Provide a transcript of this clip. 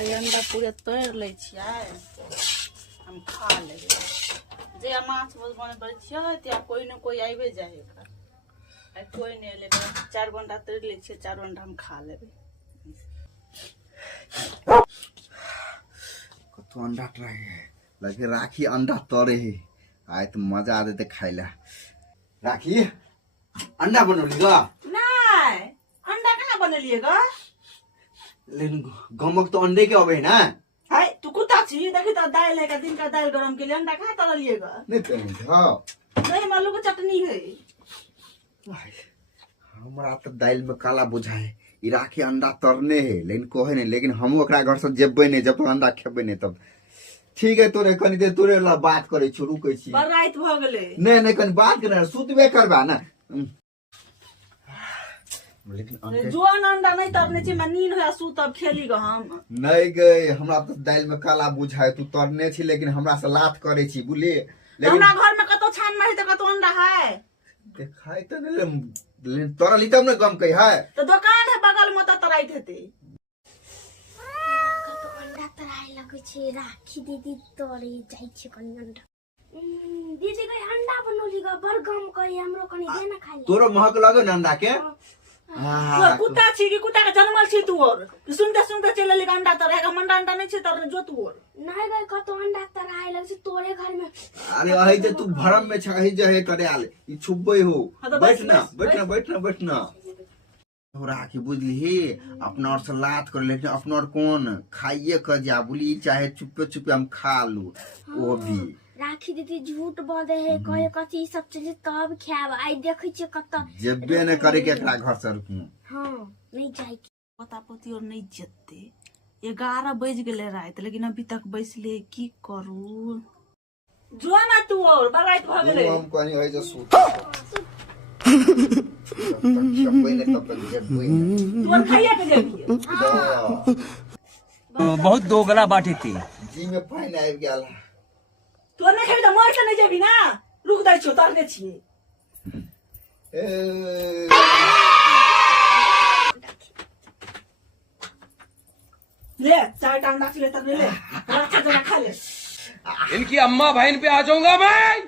आई अंडा पूरे तोड़ ले हम खा लेबे। जे माछ बनबै छियै त्या कोई न कोई आबे जाए है, कोई नहीं ले 4 अंडा तोड़ ले छियै, 4 अंडा हम खा लेबे। कतो अंडा ट्राई है लगे राखी अंडा तोड़े है। आए तो मजा आ देते खाइला। राखी अंडा बनौलिएगा? नहीं अंडा कहाँ बनलिएगा? लेकिन गमक तो अंडे के अबे ना। हाय तू कुत्ता छी, देखी तो दाल है का दिन का दाल गरम के लिए अंडा कहाँ तोड़लिएगा? नहीं तो हां नहीं आलू की चटनी है। हमरा तो दाल में काला बुझाए। ई राखी अंडा तरने है लेकिन कोहे नहीं, लेकिन हम ओकरा घर से जेबे नहीं जब तक अंडा खेबे नहीं तब। ठीक है तोरे कनी देर तोरे ला बात करे छी, रुकै छी। बड़ रात भ गेले। नहीं कनी बात करे सुतबे करबा ना। लेकिन जोन अंडा नहीं तरने छी, मैं नींद होया सु तब खेली ग हम। नहीं गए हमरा तो दाल में काला बुझाए। तू तरने छी लेकिन हमरा से लात करे छी बुझली। लेकिन हमरा घर में कतो छान मारी त कतो अंडा है। देखाई त नहीं तोरा ली तब ने गम कही है। तो दुकान है बगल में त तराइत हेते। कतो अंडा तराई लगे छे। राखी दीदी तोरे जाई छे कनी अंडा। दीदी गई अंडा बनोली ग बर गम कही हमरो कनी देना खाई। तोरो महक लगे न अंडा के? तोर कुत्ता छी कि कुत्ता के जन्मल छी तू और सुनते सुनते चले ले अंडा तराएगा। मंडा अंडा नहीं छे तर जो तू और नहीं गई कतो अंडा तराई लगे छे तोरे घर में। अरे अहि जे तू भरम में छही जे हे करे आले ई छुब्बे हो। बैठ ना हो राखी बुझली अपना और से लात कर। लेकिन अपना और कौन खाइए कर जा बुली चाहे चुपे चुपे हम खा लू वो भी। राखी दीदी झूठ बोले है कहे कथी सब चीज तब खाब। आई देखै छे कत जेबे ने करे के एकरा घर से रुकू। हां नहीं जाई पता पति और नहीं जत्ते। 11 बज गेले रात लेकिन अभी तक बैसले की करू। जो ना तू और रात भ गेले। हम कनी होय जे सूत तू खाइए के जेबी। बहुत दोगला बाटी थी जी में पानी आबि गेल। तू नहीं खेबी त मर के नहीं जेबी ना। रुक दै छियो तरने छिए। ले चार टांग डाक ले तब ले रक्षा जना खा ले। इनकी अम्मा बहन पे आ जाऊंगा मैं।